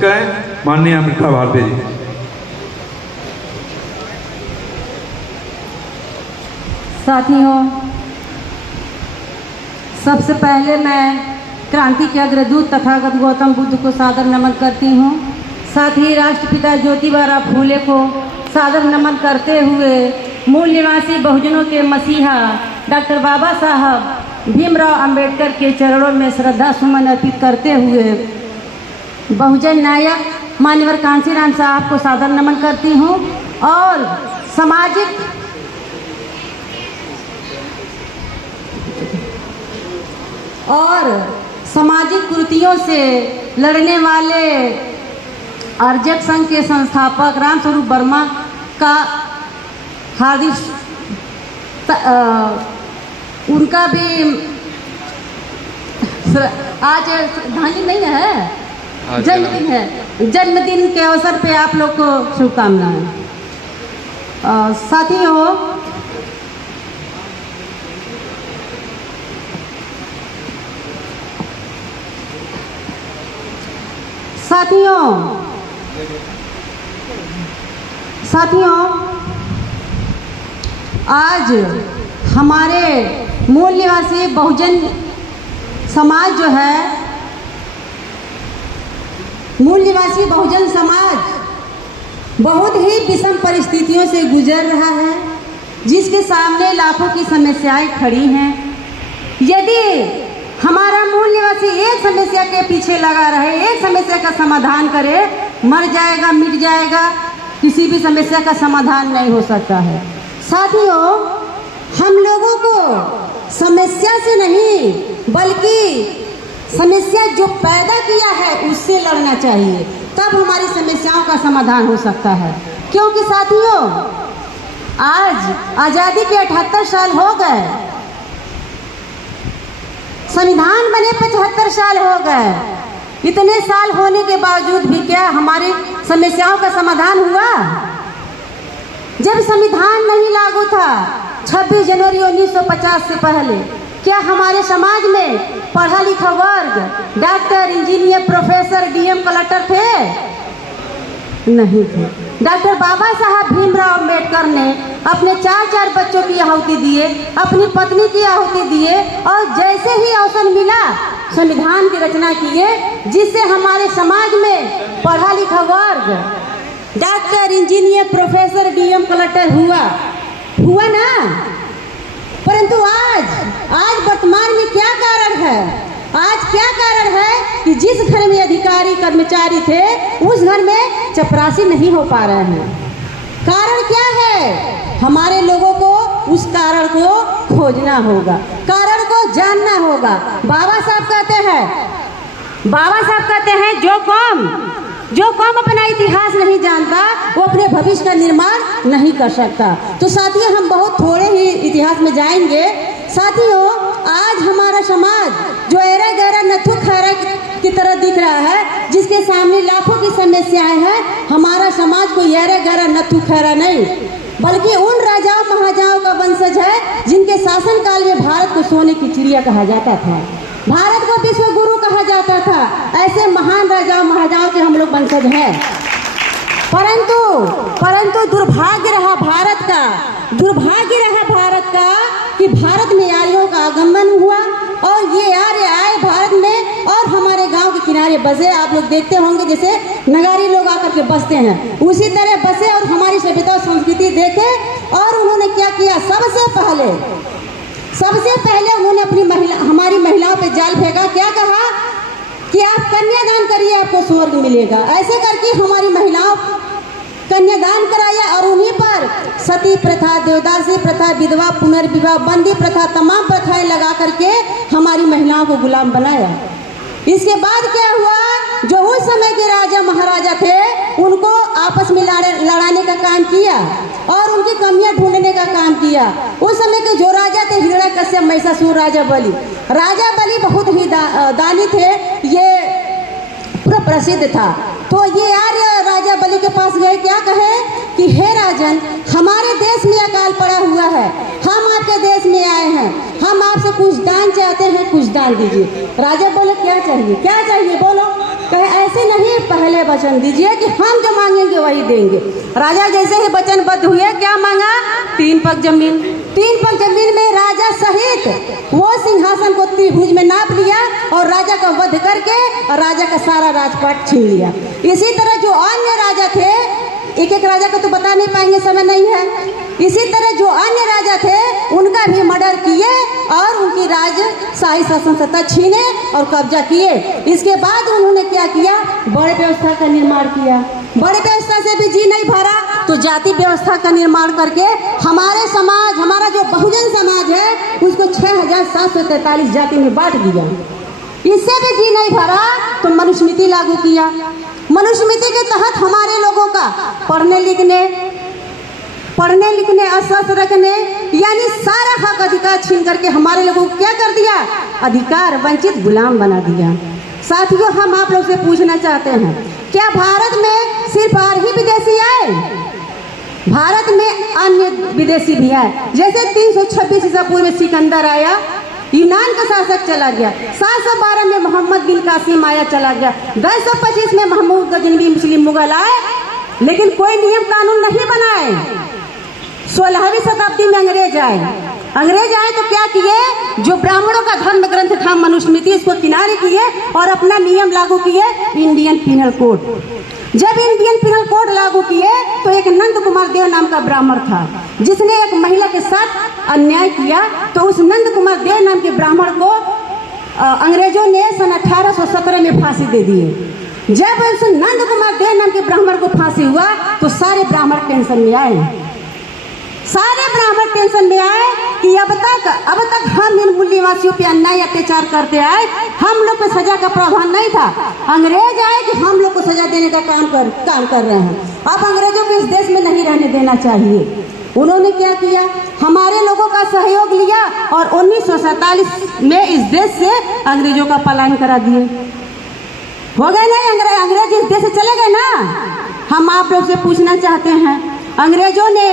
प्रस्तुत करें माननीय अमृता भारती जी। साथियों, सबसे पहले मैं क्रांति के अग्रदूत तथागत गौतम बुद्ध को सादर नमन करती हूँ। साथ ही राष्ट्रपिता ज्योतिबा फूले को सादर नमन करते हुए मूल निवासी बहुजनों के मसीहा डॉक्टर बाबा साहब भीमराव अंबेडकर के चरणों में श्रद्धा सुमन अर्पित करते हुए बहुजन नायक मान्यवर कांसीराम साहब को सादर नमन करती हूँ और सामाजिक कुरीतियों से लड़ने वाले आर्जक संघ के संस्थापक रामस्वरूप वर्मा का हार्दिक उनका भी आज श्रद्धांजलि नहीं है, जन्मदिन है। जन्मदिन के अवसर पे आप लोग को शुभकामनाएं। साथियों, आज हमारे मूल निवासी बहुजन समाज जो है, मूल निवासी बहुजन समाज बहुत ही विषम परिस्थितियों से गुजर रहा है, जिसके सामने लाखों की समस्याएं खड़ी हैं। यदि हमारा मूल निवासी एक समस्या के पीछे लगा रहे, एक समस्या का समाधान करे, मर जाएगा, मिट जाएगा, किसी भी समस्या का समाधान नहीं हो सकता है। साथियों, हम लोगों को समस्या से नहीं बल्कि समस्या जो पैदा किया है उससे लड़ना चाहिए, तब हमारी समस्याओं का समाधान हो सकता है। क्योंकि साथियों, आज आज़ादी के 78 साल हो गए, संविधान बने 75 साल हो गए। इतने साल होने के बावजूद भी क्या हमारी समस्याओं का समाधान हुआ? जब संविधान नहीं लागू था 26 जनवरी 1950 से पहले, क्या हमारे समाज में पढ़ा लिखा वर्ग doctor, engineer, professor, DM, collector थे? नहीं थे। डॉक्टर बाबा साहब भीमराव अंबेडकर ने अपने 4 बच्चों की आहुति दिए, अपनी पत्नी की आहुति दिए और जैसे ही अवसर मिला संविधान की रचना किए, जिससे हमारे समाज में पढ़ा लिखा वर्ग doctor, engineer, professor, DM, collector हुआ ना। परंतु आज वर्तमान में क्या कारण है? आज क्या कारण है कि जिस घर में अधिकारी कर्मचारी थे उस घर में चपरासी नहीं हो पा रहे हैं। कारण क्या है? हमारे लोगों को उस कारण को खोजना होगा, कारण को जानना होगा। बाबा साहब कहते हैं जो कौम अपना इतिहास नहीं जानता वो अपने भविष्य का निर्माण नहीं कर सकता। तो साथियों, हम बहुत थोड़े ही इतिहास में जाएंगे। साथियों, आज हमारा समाज जो ऐरा गैरा नथु खैरा की तरह दिख रहा है, जिसके सामने लाखों की समस्याएं हैं, हमारा समाज को ऐरा गैरा नथु खैरा नहीं बल्कि उन राजाओं महाराजाओं का वंशज है जिनके शासनकाल में भारत को सोने की चिड़िया कहा जाता था, भारत को विश्व गुरु कहा जाता था। ऐसे महान राजाओं महाराजाओं के हम लोग वंशज हैं। परंतु दुर्भाग्य रहा भारत का कि भारत में आर्यों का आगमन हुआ और ये आर्य आए भारत में और हमारे गांव के किनारे बसे। आप लोग देखते होंगे जैसे नगारी लोग आकर के बसते हैं, उसी तरह बसे और हमारी सभ्यता और संस्कृति देखे। और उन्होंने क्या किया? सबसे पहले उन्होंने हमारी महिलाओं पे जाल फेंका। क्या कहा कि आप कन्यादान करिए, आपको स्वर्ग मिलेगा। ऐसे करके हमारी महिलाओं कन्यादान कराया और उन्हीं पर सती प्रथा, देवदासी प्रथा, विधवा पुनर्विवाह, बंदी प्रथा, तमाम प्रथाएं लगा करके हमारी महिलाओं को गुलाम बनाया। इसके बाद क्या हुआ? जो उस समय के राजा महाराजा थे उनको आपस में लड़ाने का काम किया और उनकी कमियां ढूंढने का काम किया। उस समय के जो राजा थे हिरण्यकश्यप, महिषासुर, राजा बलि बहुत ही दानी थे, ये पूरा प्रसिद्ध था। तो ये आर्य राजा बलि के पास गए, क्या कहे कि हे राजन, हमारे देश में अकाल पड़ा हुआ है, हम आपके देश में आए हैं, हम आपसे कुछ दान चाहते हैं, कुछ दान दीजिए। राजा बोले क्या चाहिए बोलो? कहे ऐसे नहीं, पहले वचन दीजिए कि हम जो मांगेंगे वही देंगे। राजा जैसे ही वचनबद्ध हुए, क्या मांगा? 3 पग जमीन। 3 पग जमीन में राजा सहित वो सिंहासन को त्रिभुज में नाप लिया और राजा का वध करके और राजा का सारा राजपाट छीन लिया। इसी तरह जो अन्य राजा थे, एक एक राजा को तो बता नहीं पाएंगे, समय नहीं है। इसी तरह जो अन्य राजा थे उनका भी मर्डर किए और उनकी राजशाही शासन सत्ता छीने और कब्जा किए। इसके बाद उन्होंने क्या किया? बड़े व्यवस्था का निर्माण किया। बड़े व्यवस्था से भी जी नहीं भरा तो जाति व्यवस्था का निर्माण करके हमारे समाज, हमारा जो बहुजन समाज है, उसको 6743 जाति में बांट दिया। इससे भी जी नहीं भरा तो मनुस्मृति लागू किया। मनुस्मृति के तहत हमारे लोगों का पढ़ने लिखने अस्वस्थ रखने यानी सारा हक अधिकार छीन करके हमारे लोगों को क्या कर दिया? अधिकार वंचित गुलाम बना दिया। साथियों, हम आप लोग से पूछना चाहते हैं, क्या भारत में सिर्फ ही विदेशी आए? भारत में अन्य विदेशी भी आए। जैसे 326 ईसा पूर्व में सिकंदर आया, यूनान का शासक चला गया। 712 में मोहम्मद बिन कासिम आया, चला गया। 1025 में महमूद गजनवी मुस्लिम मुगल आए, लेकिन कोई नियम कानून नहीं बनाए। 16वीं शताब्दी में अंग्रेज आए तो क्या किए? जो ब्राह्मणों का धर्म ग्रंथ था मनुस्मृति, इसको किनारे किए और अपना नियम लागू किए, इंडियन पिनल कोड। जब इंडियन पिनल कोड लागू किए तो एक नंद कुमार देव नाम का ब्राह्मण था जिसने एक महिला के साथ अन्याय किया, तो उस नंद कुमार देव नाम के ब्राह्मण को अंग्रेजों ने सन 1817 में फांसी दे दिए। जब उस नंद कुमार देव नाम के ब्राह्मण को फांसी हुआ तो सारे ब्राह्मण टेंशन में आए। कि अब तक हम इन मूल निवासियों पे अन्याय अत्याचार करते आए, हम लोग पे सजा का प्रावधान नहीं था। अंग्रेज आए कि हम लोग को सजा देने का काम कर रहे हैं। अब अंग्रेजों को इस देश में नहीं रहने देना चाहिए। उन्होंने क्या किया? हमारे लोगों का सहयोग लिया और 1947 में इस देश से अंग्रेजों का पलायन करा दिए। हो गए नहीं? अंग्रेज इस देश से चले गए ना। हम आप लोग से पूछना चाहते हैं, अंग्रेजों ने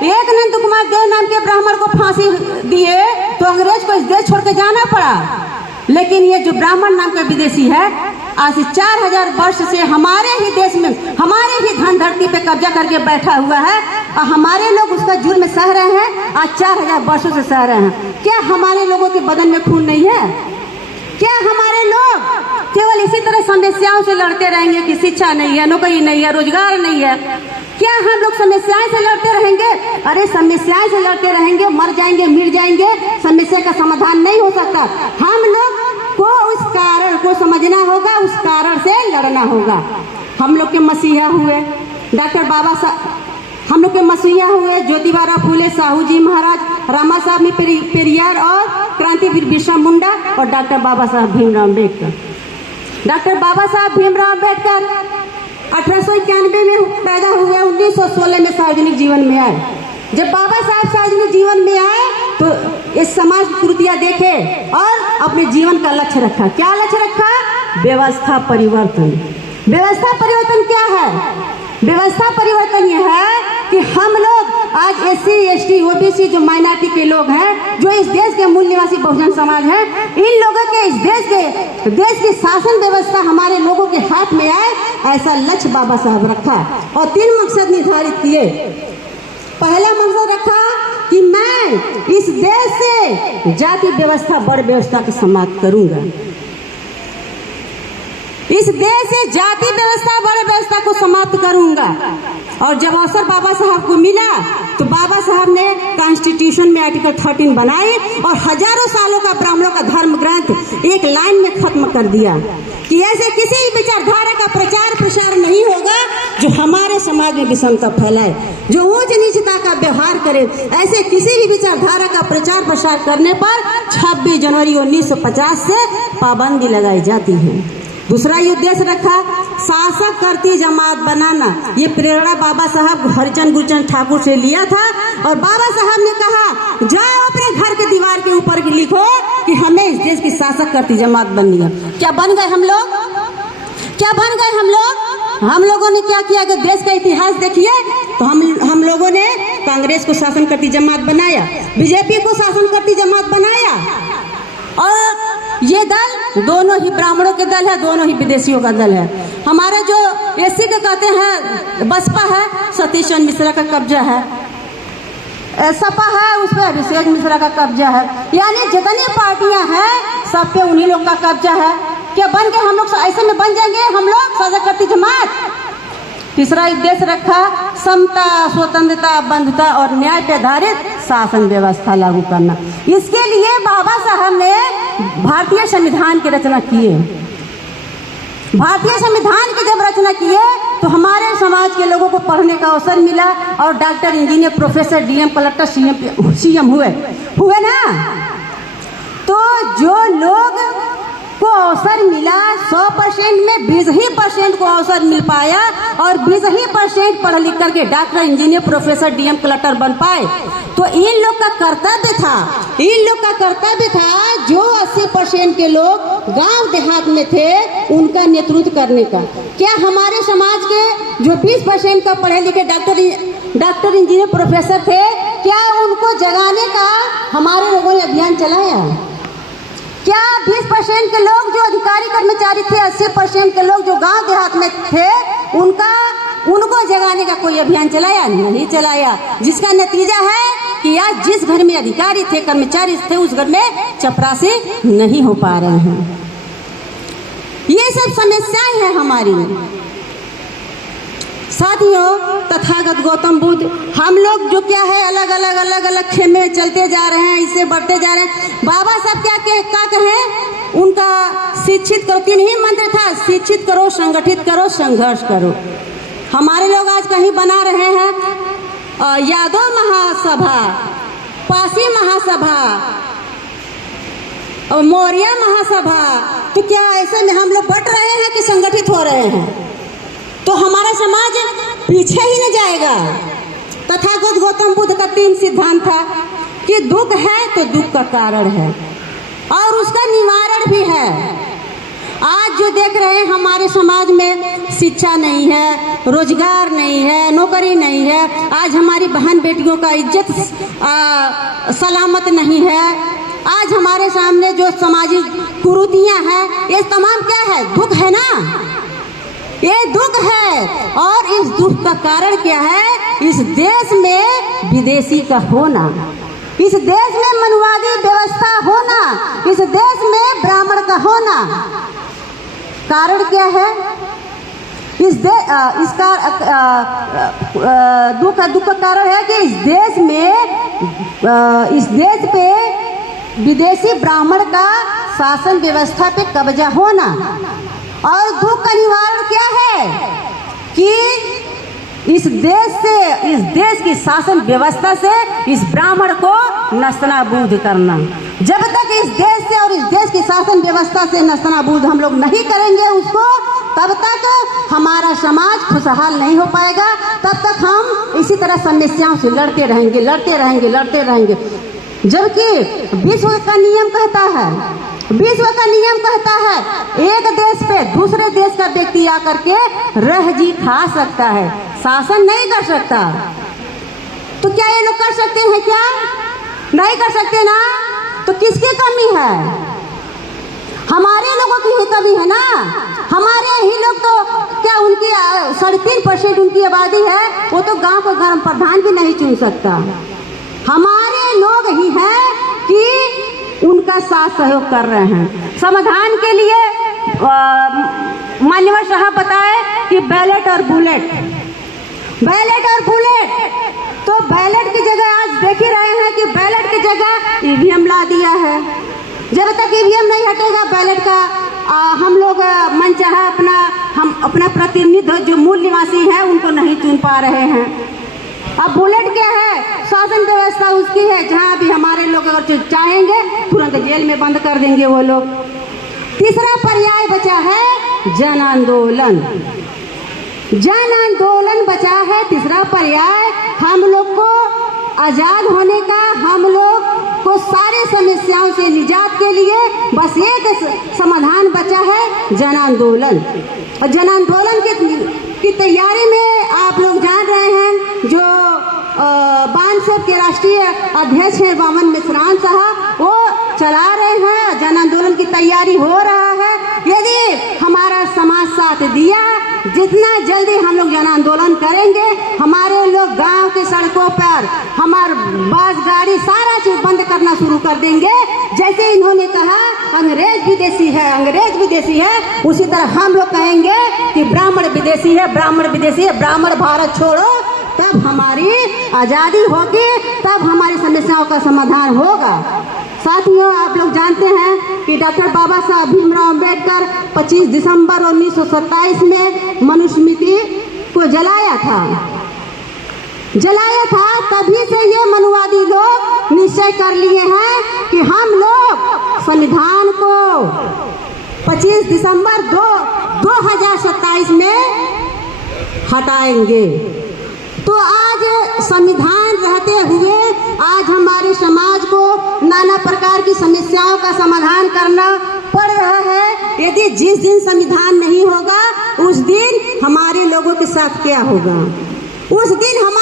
एक नंद कुमार देव नाम के ब्राह्मण को फांसी दिए तो अंग्रेज को इस देश छोड़ के जाना पड़ा। लेकिन ये जो ब्राह्मण नाम का विदेशी है, आज से 4000 वर्ष से हमारे ही देश में, हमारे ही धन धरती पे कब्जा करके बैठा हुआ है और हमारे लोग उसका जुर्म सह रहे हैं। आज 4000 वर्षों से सह रहे हैं। क्या हमारे लोगों के बदन में खून नहीं है? क्या हमारे लोग केवल इसी तरह समस्याओं से लड़ते रहेंगे कि शिक्षा नहीं है, नौकरी नहीं है, रोजगार नहीं है? क्या हम लोग समस्याएं से लड़ते रहेंगे? अरे समस्याएं से लड़ते रहेंगे, मर जाएंगे, मिट जाएंगे, समस्या का समाधान नहीं हो सकता। हम लोग को उस कारण को समझना होगा, उस कारण से लड़ना होगा। हम लोग के मसीहा हुए डॉक्टर बाबा साहब, हम लोग के मसीहा हुए ज्योतिबा फूले, साहू जी महाराज, रामा साहब में पेरियार और क्रांतिवीर बिरसा मुंडा और डॉक्टर बाबा साहब भीमराव अम्बेडकर। डॉक्टर बाबा साहब भीमराव अम्बेडकर 1891 में पैदा हुए, 1916 में सार्वजनिक जीवन में आए। जब बाबा साहब सार्वजनिक जीवन में आए तो इस समाज की कुरीतियां देखे और अपने जीवन का लक्ष्य रखा। क्या लक्ष्य रखा? व्यवस्था परिवर्तन। व्यवस्था परिवर्तन क्या है? व्यवस्था परिवर्तन यह है कि हम लोग आज SC, ST, OBC जो माइनॉरिटी के लोग हैं, जो इस देश के मूल निवासी बहुजन समाज हैं, इन लोगों के इस देश की शासन व्यवस्था हमारे लोगों के हाथ में आए, ऐसा लक्ष्य बाबा साहब रखा और 3 मकसद निर्धारित किए। पहला मकसद रखा कि मैं इस देश से जाति व्यवस्था, बड़ व्यवस्था को समाप्त करूंगा। इस देश से जाति व्यवस्था, बड़े व्यवस्था को समाप्त करूंगा। और जब अवसर बाबा साहब को मिला तो बाबा साहब ने कॉन्स्टिट्यूशन में आर्टिकल 13 बनाई और हजारों सालों का ब्राह्मणों का धर्म ग्रंथ एक लाइन में खत्म कर दिया कि ऐसे किसी विचारधारा का प्रचार प्रसार नहीं होगा जो हमारे समाज में विषमता फैलाए, जो ऊंच नीचता का व्यवहार करे। ऐसे किसी भी विचारधारा का प्रचार प्रसार करने पर 26 जनवरी 1950 से पाबंदी लगाई जाती है। दूसरा उद्देश्य रखा शासक करती जमात बनाना। ये प्रेरणा बाबा साहब हरिचंद गुरचंद ठाकुर से लिया था और बाबा साहब ने कहा जाओ अपने घर के दीवार के ऊपर लिखो कि हमें इस देश की शासक करती जमात बननी है। क्या बन गए हम लोग? क्या बन गए हम लोग? हम लोगों ने क्या किया? अगर देश का इतिहास देखिए तो हम लोगों ने कांग्रेस को शासन करती जमात बनाया, बीजेपी को शासन करती जमात बनाया और ये दल दोनों ही ब्राह्मणों के दल है, दोनों ही विदेशियों का दल है। हमारा जो एसी का कहते हैं बसपा है, सतीश चंद्र मिश्रा का कब्जा है। सपा है, उस पर अभिषेक मिश्रा का कब्जा है। यानी जितनी पार्टियां हैं सब पे उन्हीं लोग का कब्जा है। क्या बन के हम लोग ऐसे में बन जाएंगे हम लोग सजा करती जमात? तीसरा उद्देश्य रखा समता, स्वतंत्रता, बंधुता और न्याय पर आधारित शासन व्यवस्था लागू करना। इसके लिए बाबा साहब ने भारतीय संविधान की रचना की है। भारतीय संविधान की जब रचना किए तो हमारे समाज के लोगों को पढ़ने का अवसर मिला और doctor, engineer, professor, DM, collector, CM हुए ना। तो जो लोग को अवसर मिला 100% में 20% को अवसर मिल पाया और 20% पढ़ लिख करके doctor, engineer, professor, DM, collector बन पाए। तो इन लोग का कर्तव्य था जो 80% के लोग गांव देहात में थे उनका नेतृत्व करने का। क्या हमारे समाज के जो 20% का पढ़े लिखे डॉक्टर, इंजीनियर, प्रोफेसर थे, क्या उनको जगाने का हमारे लोगों ने अभियान चलाया? क्या 20% के लोग जो अधिकारी कर्मचारी थे, 80% के लोग जो गांव देहात में थे, उनको जगाने का कोई अभियान चलाया? नहीं चलाया। जिसका नतीजा है कि आज जिस घर में अधिकारी थे, कर्मचारी थे, उस घर में चपरासी नहीं हो पा रहे हैं। ये सब समस्याएं हैं हमारी। साथियों, तथागत गौतम बुद्ध, हम लोग जो क्या है अलग अलग खेमे चलते जा रहे हैं, इससे बढ़ते जा रहे हैं। बाबा साहब क्या कहें? उनका शिक्षित करो, 3 ही मंत्र था, शिक्षित करो, संगठित करो, संघर्ष करो। हमारे लोग आज कहीं बना रहे हैं यादव महासभा, पासी महासभा और मौर्य महासभा। तो क्या ऐसे में हम लोग बट रहे हैं कि संगठित हो रहे हैं? तो हमारा समाज पीछे ही न जाएगा। तथागत गौतम बुद्ध का 3 सिद्धांत था कि दुख है तो दुख का कारण है और उसका निवारण भी है। आज जो देख रहे हैं हमारे समाज में शिक्षा नहीं है, रोजगार नहीं है, नौकरी नहीं है, आज हमारी बहन बेटियों का इज्जत सलामत नहीं है, आज हमारे सामने जो सामाजिक कुरीतियां हैं, ये तमाम क्या है? दुख है ना, ये दुख है। और इस दुख का कारण क्या है? इस देश में विदेशी का होना, इस देश में मनुवादी व्यवस्था होना, इस देश में ब्राह्मण का होना। कारण क्या है? इसका दुख का कारण है कि इस देश पे विदेशी ब्राह्मण का शासन व्यवस्था पे कब्जा होना। और दुख का निवारण क्या है कि इस देश की शासन व्यवस्था से इस ब्राह्मण को नस्तनाबूद करना। जब तक इस देश से और इस देश की शासन व्यवस्था से नस्तनाबूद हम लोग नहीं करेंगे उसको, तब तक हमारा समाज खुशहाल नहीं हो पाएगा। तब तक हम इसी तरह समस्याओं से लड़ते रहेंगे। जबकि विश्व का नियम कहता है एक देश पे दूसरे देश का व्यक्ति आकर के रह जी खा सकता है, शासन नहीं कर सकता। तो क्या ये लोग कर सकते हैं? क्या नहीं कर सकते ना? तो किसकी कमी है? हमारे लोगों की ही कमी है ना। हमारे ही लोग तो क्या, उनकी 3.5% उनकी आबादी है, वो तो गांव को ग्राम प्रधान भी नहीं चुन सकता। हमारे लोग ही हैं कि उनका साथ सहयोग कर रहे हैं। समाधान के लिए मान्यवर साहब बताए कि बैलेट और बुलेट। तो बैलेट की जगह आज देख ही रहे हैं कि बैलेट की जगह ईवीएम ला दिया है। जब तक ईवीएम नहीं हटेगा बैलेट का हम लोग मनचाहा अपना प्रतिनिधि जो मूल निवासी है उनको नहीं चुन पा रहे हैं। अब बुलेट क्या है? शासन व्यवस्था उसकी है जहाँ भी हमारे लोग अगर चाहेंगे तुरंत जेल में बंद कर देंगे वो लोग। तीसरा पर्याय बचा है जन आंदोलन बचा है। तीसरा पर्याय हम लोग को आजाद होने का, हम लोग को सारे समस्याओं से निजात के लिए बस एक समाधान बचा है, जन आंदोलन। और जन आंदोलन की तैयारी में आप लोग जान रहे हैं जो बानसेब के राष्ट्रीय अध्यक्ष हैं वामन मिश्रान साहब, वो चला रहे हैं जन आंदोलन की तैयारी हो रहा है। यदि हमारा समाज साथ दिया, जितना जल्दी हम लोग जन आंदोलन करेंगे, हमारे लोग गांव के सड़कों पर हमार बस गाड़ी सारा चीज बंद करना शुरू कर देंगे। जैसे इन्होंने कहा अंग्रेज विदेशी है, अंग्रेज विदेशी है, उसी तरह हम लोग कहेंगे कि ब्राह्मण विदेशी है, ब्राह्मण विदेशी है, ब्राह्मण भारत छोड़ो। तब हमारी आजादी होगी, तब हमारी समस्याओं का समाधान होगा। साथियों, आप लोग जानते हैं कि डॉक्टर बाबा साहब भीमराव अंबेडकर 25 दिसंबर 1927 में मनुस्मृति को जलाया था। तभी से ये मनुवादी लोग निश्चय कर लिए हैं कि हम लोग संविधान को 25 दिसंबर 2027 में हटाएंगे। तो आज संविधान रहते हुए आज हमारे समाज को नाना प्रकार की समस्याओं का समाधान करना पड़ रहा है। यदि जिस दिन संविधान नहीं होगा, उस दिन हमारे लोगों के साथ क्या होगा? उस दिन हम